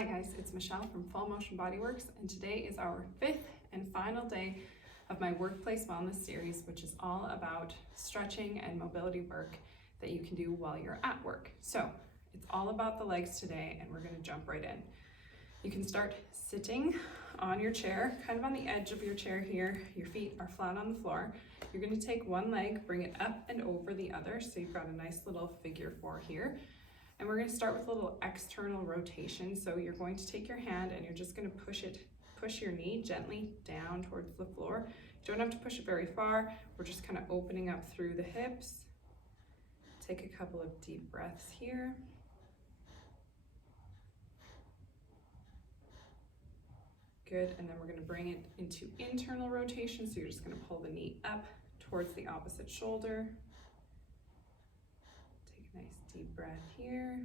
Hi guys, it's Michelle from Full Motion Bodyworks, and today is our 5th and final day of my Workplace Wellness series, which is all about stretching and mobility work that you can do while you're at work. So it's all about the legs today, and we're going to jump right in. You can start sitting on your chair, kind of on the edge of your chair here. Your feet are flat on the floor. You're going to take one leg, bring it up and over the other, so you've got a nice little figure 4 here. And we're going to start with a little external rotation. So you're going to take your hand and you're just going to push your knee gently down towards the floor. You don't have to push it very far. We're just kind of opening up through the hips. Take a couple of deep breaths here. Good, and then we're going to bring it into internal rotation. So you're just going to pull the knee up towards the opposite shoulder. Nice deep breath here.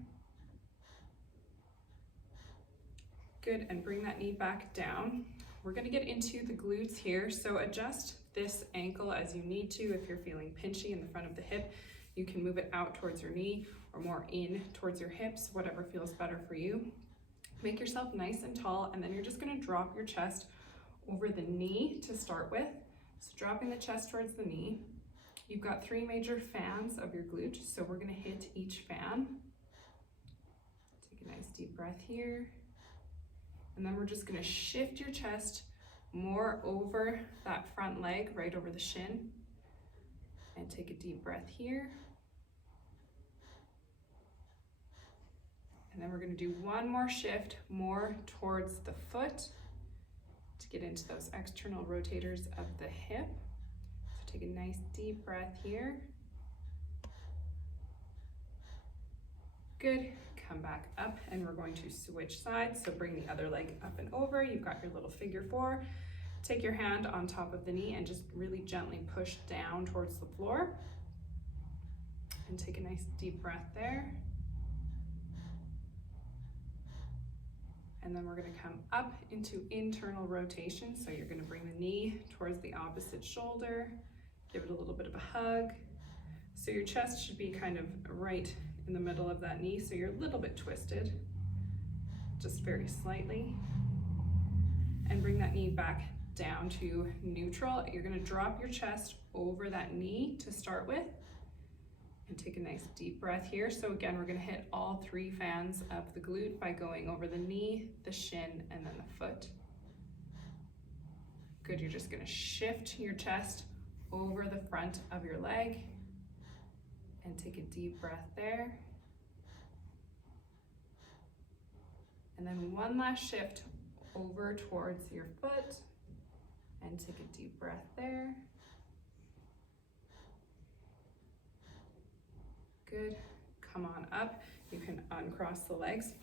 Good, and bring that knee back down. We're going to get into the glutes here, so adjust this ankle as you need to. If you're feeling pinchy in the front of the hip, you can move it out towards your knee or more in towards your hips, whatever feels better for you. Make yourself nice and tall, and then you're just going to drop your chest over the knee to start with. So dropping the chest towards the knee. You've got 3 major fans of your glute, so we're going to hit each fan. Take a nice deep breath here. And then we're just going to shift your chest more over that front leg, right over the shin. And take a deep breath here. And then we're going to do one more shift, more towards the foot, to get into those external rotators of the hip. Take a nice deep breath here. Good. Come back up, and we're going to switch sides. So bring the other leg up and over. You've got your little figure 4. Take your hand on top of the knee and just really gently push down towards the floor. And take a nice deep breath there. And then we're going to come up into internal rotation. So you're going to bring the knee towards the opposite shoulder. Give it a little bit of a hug. So your chest should be kind of right in the middle of that knee, so you're a little bit twisted, just very slightly. And bring that knee back down to neutral. You're going to drop your chest over that knee to start with, and take a nice deep breath here. So again, we're going to hit all 3 fans of the glute by going over the knee, the shin, and then the foot. Good, you're just going to shift your chest over the front of your leg and take a deep breath there. And then one last shift over towards your foot and take a deep breath there. Good. Come on up. You can uncross the legs.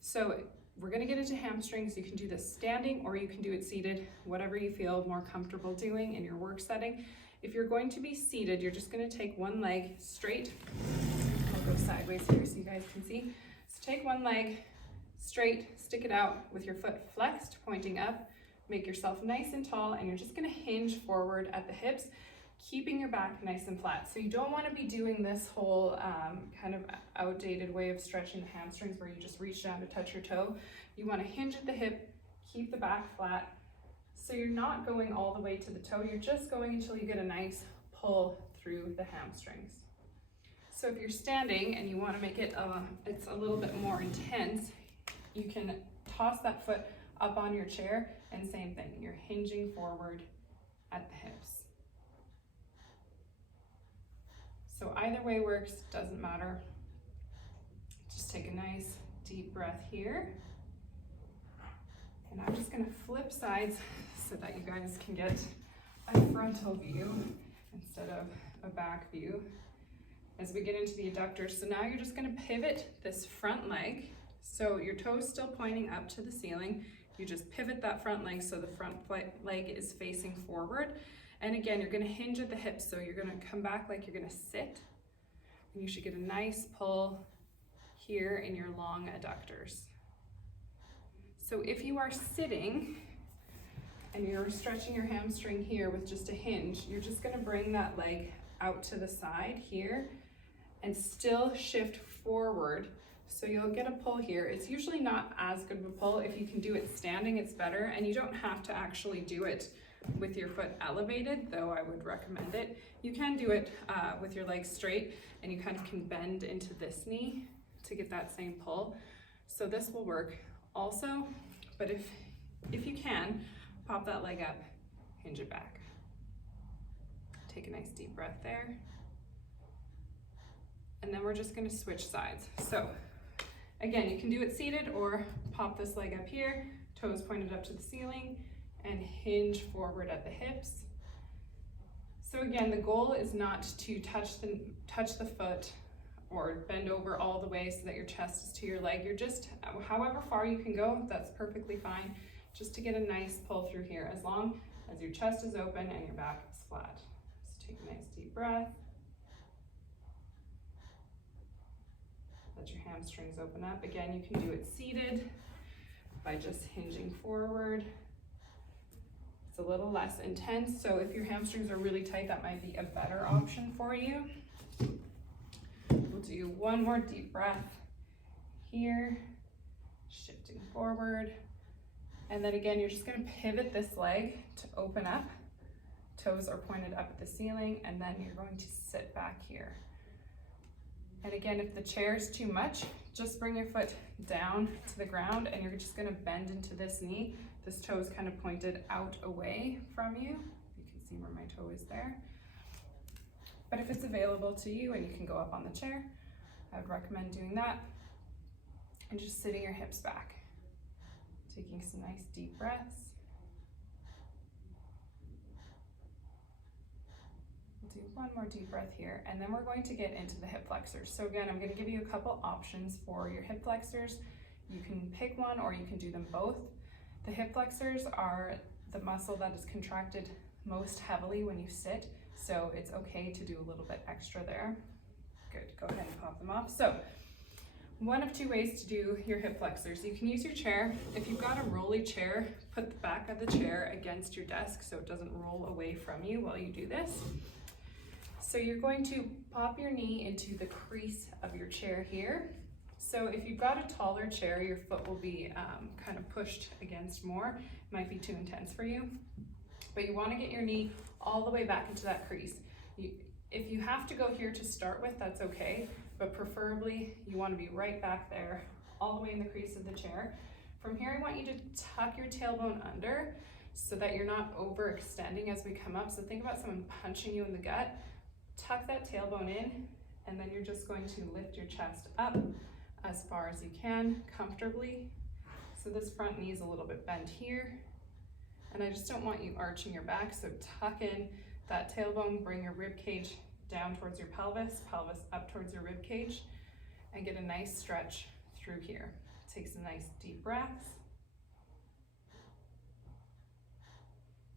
So we're going to get into hamstrings. You can do this standing or you can do it seated, whatever you feel more comfortable doing in your work setting. If you're going to be seated, you're just going to take one leg straight. I'll go sideways here so you guys can see. So take one leg straight, stick it out with your foot flexed, pointing up. Make yourself nice and tall, and you're just going to hinge forward at the hips, keeping your back nice and flat. So you don't want to be doing this whole kind of outdated way of stretching the hamstrings where you just reach down to touch your toe. You want to hinge at the hip, keep the back flat. So you're not going all the way to the toe, you're just going until you get a nice pull through the hamstrings. So if you're standing and you want to make it it's a little bit more intense, you can toss that foot up on your chair, and same thing, you're hinging forward at the hips. So either way works, doesn't matter. Just take a nice deep breath here. And I'm just going to flip sides so that you guys can get a frontal view instead of a back view as we get into the adductors. So now you're just going to pivot this front leg. So your toes still pointing up to the ceiling. You just pivot that front leg so the front leg is facing forward. And again, you're going to hinge at the hips. So you're going to come back like you're going to sit. And you should get a nice pull here in your long adductors. So if you are sitting and you're stretching your hamstring here with just a hinge, you're just going to bring that leg out to the side here and still shift forward So you'll get a pull here. It's usually not as good of a pull. If you can do it standing, it's better, and you don't have to actually do it with your foot elevated, though I would recommend it. You can do it with your legs straight, and you kind of can bend into this knee to get that same pull. So this will work also, but if you can, pop that leg up, hinge it back. Take a nice deep breath there. And then we're just gonna switch sides. So again, you can do it seated or pop this leg up here, toes pointed up to the ceiling, and hinge forward at the hips. So again, the goal is not to touch the foot or bend over all the way so that your chest is to your leg. You're just, however far you can go, that's perfectly fine, just to get a nice pull through here, as long as your chest is open and your back is flat. So take a nice deep breath. Let your hamstrings open up. Again, you can do it seated by just hinging forward. It's a little less intense, so if your hamstrings are really tight, that might be a better option for you. We'll do one more deep breath here, shifting forward. And then again, you're just gonna pivot this leg to open up. Toes are pointed up at the ceiling, and then you're going to sit back here. And again, if the chair is too much, just bring your foot down to the ground, and you're just gonna bend into this knee. This toe is kind of pointed out away from you. You can see where my toe is there. But if it's available to you and you can go up on the chair, I would recommend doing that. And just sitting your hips back. Taking some nice deep breaths. We'll do one more deep breath here, and then we're going to get into the hip flexors. So again, I'm going to give you a couple options for your hip flexors. You can pick one or you can do them both. The hip flexors are the muscle that is contracted most heavily when you sit, so it's okay to do a little bit extra there. Good, go ahead and pop them off. So one of two ways to do your hip flexors. You can use your chair. If you've got a rolly chair, put the back of the chair against your desk so it doesn't roll away from you while you do this. So you're going to pop your knee into the crease of your chair here. So if you've got a taller chair, your foot will be kind of pushed against more. It might be too intense for you, but you want to get your knee all the way back into that crease. If you have to go here to start with, that's okay, but preferably you want to be right back there, all the way in the crease of the chair. From here, I want you to tuck your tailbone under so that you're not overextending as we come up. So think about someone punching you in the gut. Tuck that tailbone in, and then you're just going to lift your chest up as far as you can comfortably. So this front knee is a little bit bent here, and I just don't want you arching your back, so tuck in that tailbone, bring your rib cage down towards your pelvis, pelvis up towards your rib cage, and get a nice stretch through here. Take some nice deep breaths.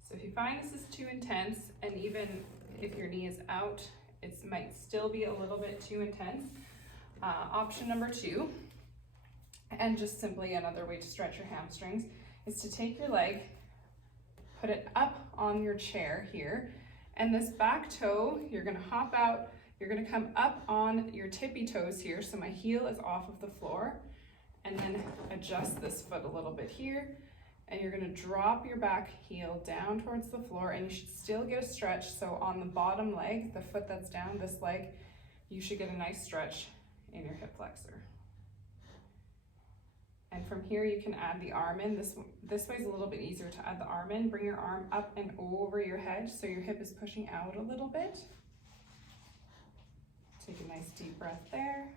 So if you find this is too intense, and even if your knee is out, it might still be a little bit too intense, option number two, and just simply another way to stretch your hamstrings, is to take your leg, put it up on your chair here, and this back toe, you're gonna hop out, you're gonna come up on your tippy toes here, so my heel is off of the floor, and then adjust this foot a little bit here, and you're gonna drop your back heel down towards the floor, and you should still get a stretch. So on the bottom leg, the foot that's down, this leg, you should get a nice stretch in your hip flexor. And from here, you can add the arm in. This way is a little bit easier to add the arm in. Bring your arm up and over your head so your hip is pushing out a little bit. Take a nice deep breath there.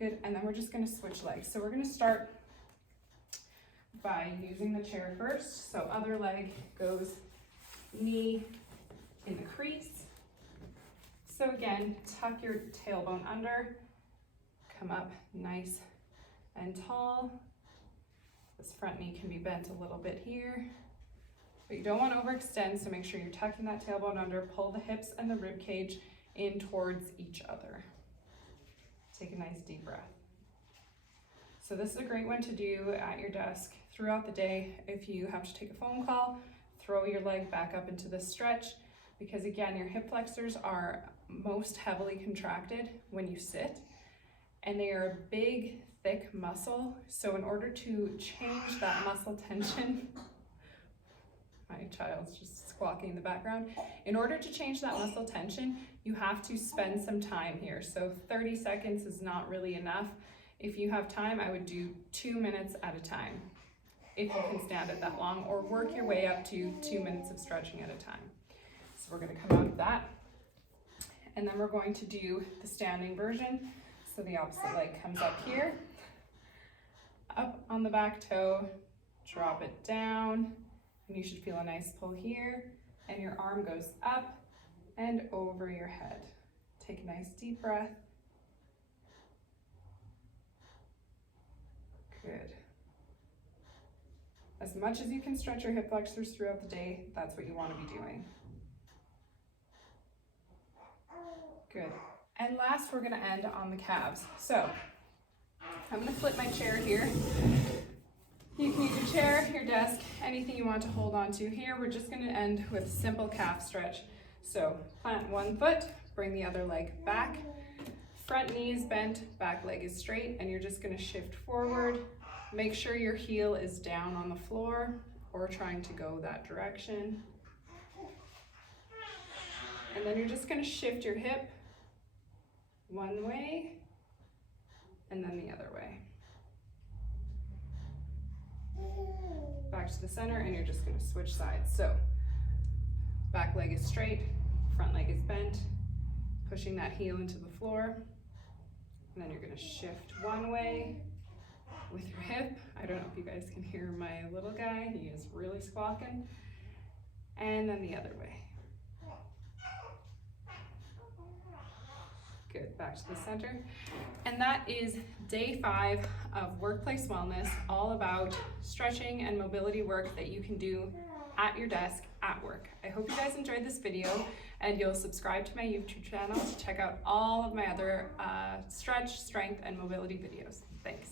Good, and then we're just gonna switch legs. So we're gonna start by using the chair first. So other leg goes knee in the crease. So again, tuck your tailbone under, come up nice and tall. This front knee can be bent a little bit here, but you don't want to overextend, so make sure you're tucking that tailbone under, pull the hips and the rib cage in towards each other. Take a nice deep breath. So this is a great one to do at your desk throughout the day. If you have to take a phone call, throw your leg back up into this stretch, because again, your hip flexors are most heavily contracted when you sit, and they are a big, thick muscle. So in order to change that muscle tension, my child's just squawking in the background. In order to change that muscle tension, you have to spend some time here. So 30 seconds is not really enough. If you have time, I would do 2 minutes at a time, if you can stand it that long, or work your way up to 2 minutes of stretching at a time. So we're gonna come out of that. And then we're going to do the standing version. So the opposite leg comes up here, up on the back toe, drop it down, and you should feel a nice pull here, and your arm goes up and over your head. Take a nice deep breath. Good. As much as you can stretch your hip flexors throughout the day, that's what you want to be doing. Good. And last, we're going to end on the calves. So I'm going to flip my chair here. You can use your chair, your desk, anything you want to hold on to. Here, we're just going to end with a simple calf stretch. So plant one foot, bring the other leg back, front knee is bent, back leg is straight, and you're just going to shift forward. Make sure your heel is down on the floor or trying to go that direction. And then you're just going to shift your hip one way and then the other way. Back to the center, and you're just going to switch sides. So back leg is straight, front leg is bent, pushing that heel into the floor. And then you're going to shift one way with your hip. I don't know if you guys can hear my little guy, he is really squawking. And then the other way. Good, back to the center. And that is day 5 of Workplace Wellness, all about stretching and mobility work that you can do at your desk at work. I hope you guys enjoyed this video, and you'll subscribe to my YouTube channel to check out all of my other stretch, strength, and mobility videos. Thanks.